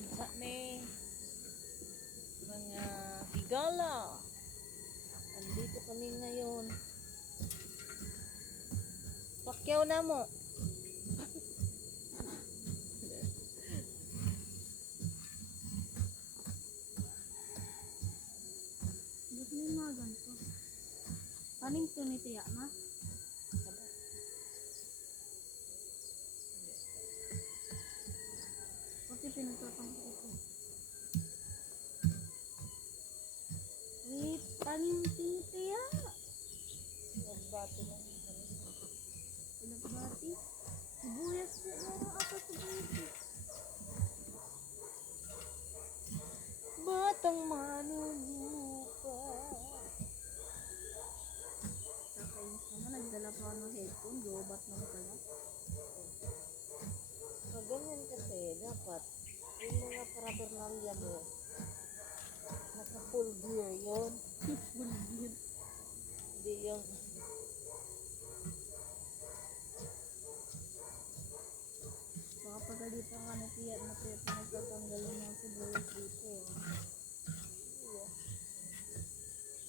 Adsa ni mga higala. Andito kami ngayon. Pakyaw na mo. Ba't may mga ganito? Paning to ni Tiya ma? Pati pinagtatang ko ito. Wait, paning to ni Tiya? Nagbati lang. Pinagbati? Sibuyas po meron ako sibuyas. Batang manulupa. Kakainis naman, nagdala pa ako ng headphone. Lobat naman pala. So, ganyan kasi, dapat yung mga paraphernalia mo, naka full gear yun. Full gear. Hindi yung Baka pagalitan ka ni Tiya na pinagtatanggalin ng sibuyas dito.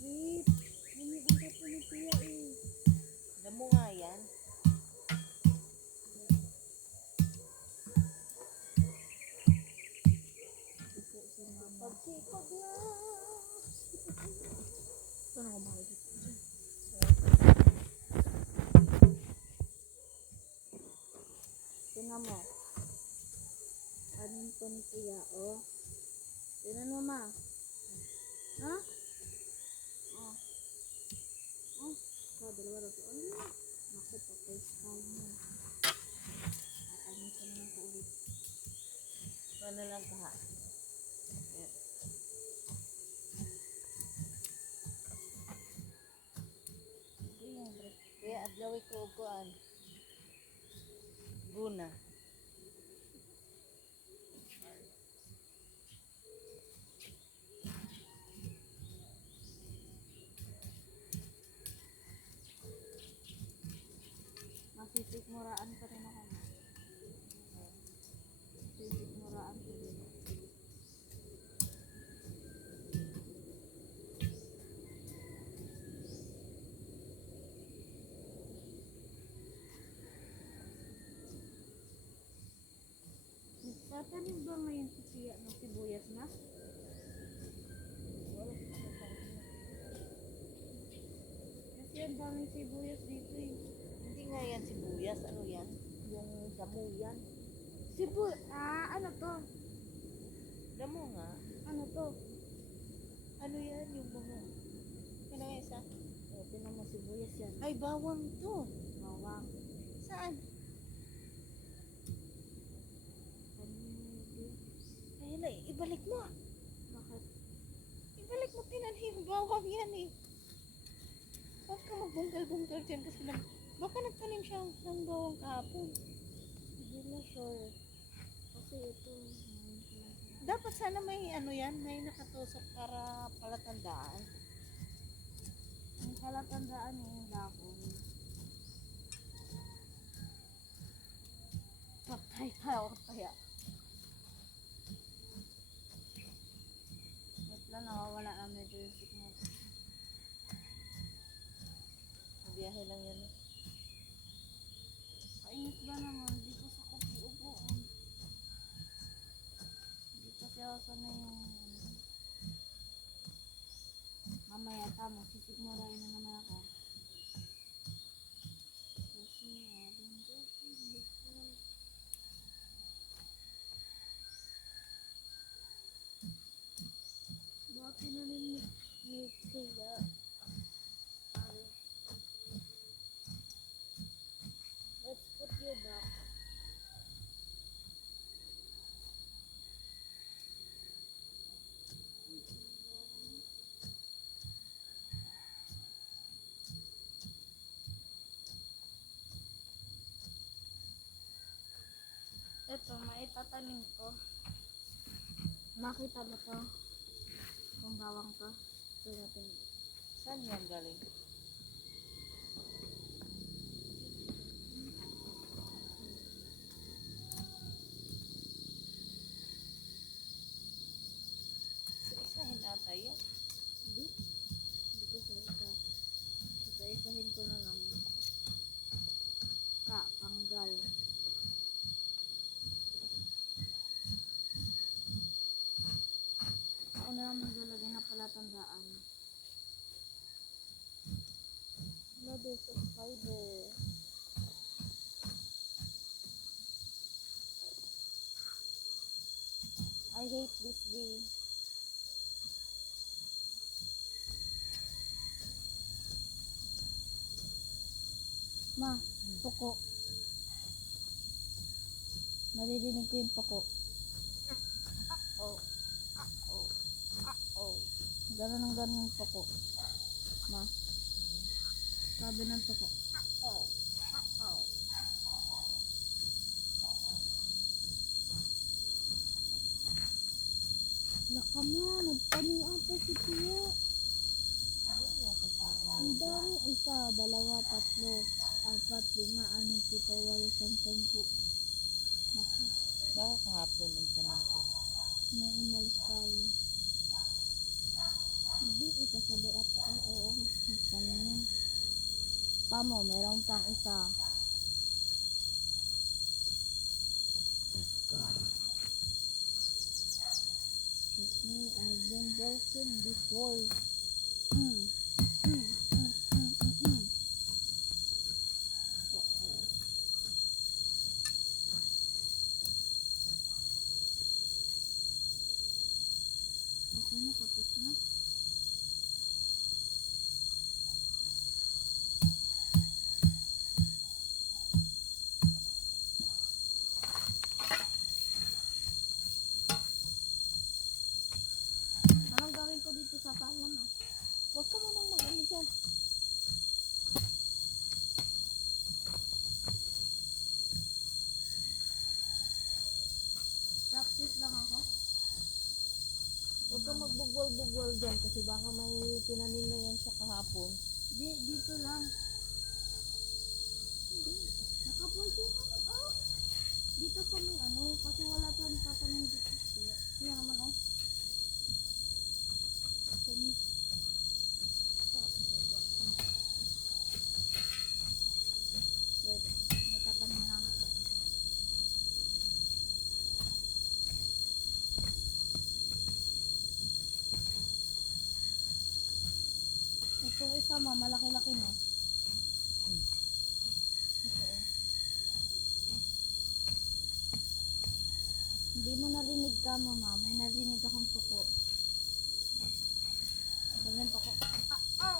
Wait, lumiangkat po ni Tiya eh. alam mo nga yan. Ito si Mama. Pagsipag lang. Saan ako makikita dyan? Tingnan mo. Kanin po ni Tiya, oh. Tingnan mo, Ma. Ha? Oh. Oh. Dalawa na ito. Ano? Naku, patay style mo. Kanin ko naman ka ulit. Ano lang ka ha? Yan. Ito yung break. Kaya adlaw ko upuan. Guna. Masisikmuraan pa rin ako. Masisikmuraan ko din. Nagtatanim ba ngayon si Tiya ng sibuyas na? Kasi ang daming sibuyas dito eh. Hindi nga yan sibuyas. Ano yan? Yung damo yan. Ano to? Damo nga. Ano to? Ano yan? Yung mga. Ano nga isa? O, tinan mo sibuyas yan. Ay, bawang to. Bawang. Saan? Ay, hala, ibalik mo. Bakit? Ibalik mo, tinanim. Bawang yan eh. Huwag ka magbungkal-bungkal dyan kasi baka nagtanim siya ng bawang kahapon. Hindi na sure. Kasi ito. Dapat sana may ano yan, may nakatusok para palatandaan. Ang palatandaan yung lakon. Patay tayo kaya. Wait lang, nawawala na medyo yung signal. Biyahe lang yan. Kainis ba naman? Dito sa kopi upuan. Hindi kasi ako sanay yung mamaya tama, sisigmurain na naman ako. Kasi abang dito. Bakit narinig kaya? Let's put you back. Ito, maitatanim ko. Makita mo to? Kung bawang to. Ito natin. Saan yan galing? Spider. I hate this day. Ma, tuko. Naririnig ko yung tuko. Oh. Oh. Oh. Ganun ang ganun yung tuko. Ma. Sabi ng tuko. Oh. Oh. Laka mo, nagpani ata si Tia. Ang dami, isa, dalawa, tatlo, apat, lima, anim, pito, walo, siyam, sampu. Naku, Baka kahapon nagtanong ko. may umalis tayo. Hindi, isa sabay at oo, kanina. Pamo, meron pang isa. Trust me, I've been broken before. Mm. Mm, mm, mm, mm, mm. Oo. Okay na, tapos na. Anong gawin ko dito sa talan ah? Huwag ka munang mag-ano dyan. Practice lang ako. Huwag ka magbugwal-bugwal dyan kasi baka may tinanim na yan siya kahapon. Dito lang. Nakapulsin ako. Oh! Dito sa may ano, kasi wala pa rin tatanim dito. Kaya naman oh. Tanis. Wait, may tatanim lang. Itong isa ma, malaki-laki no. Ito oh. Hindi mo narinig ka mama, may narinig akong tuko. Ganyan tuko. Ow!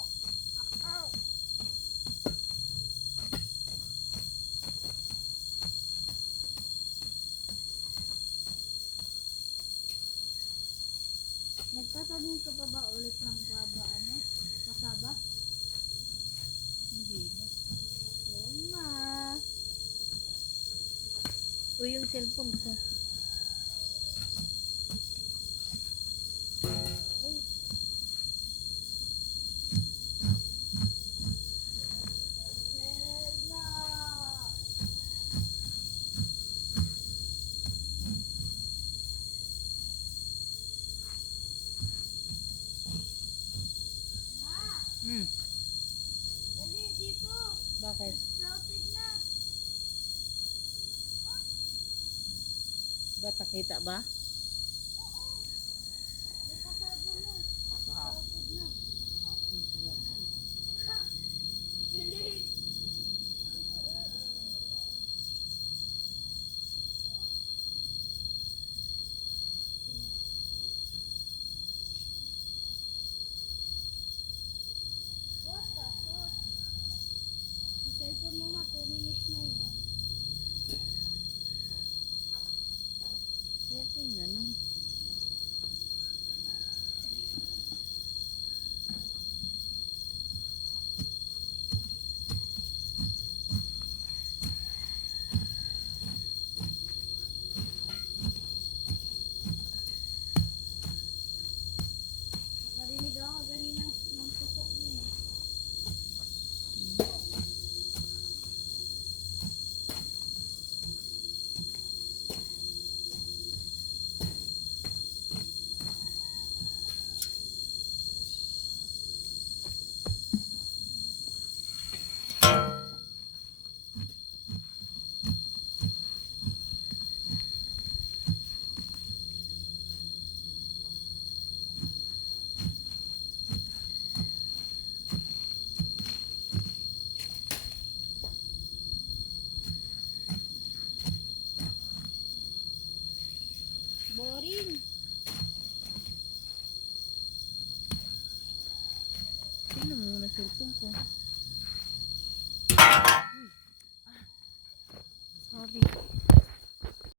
Ow! Nagtatanim ka pa ba ulit ng guava ano? Kasaba? Hindi na. Oo ma. O yung cellphone ko. Selma! Hmm. Dali dito! Bakit? Sprouted na! Ba, nakita ba?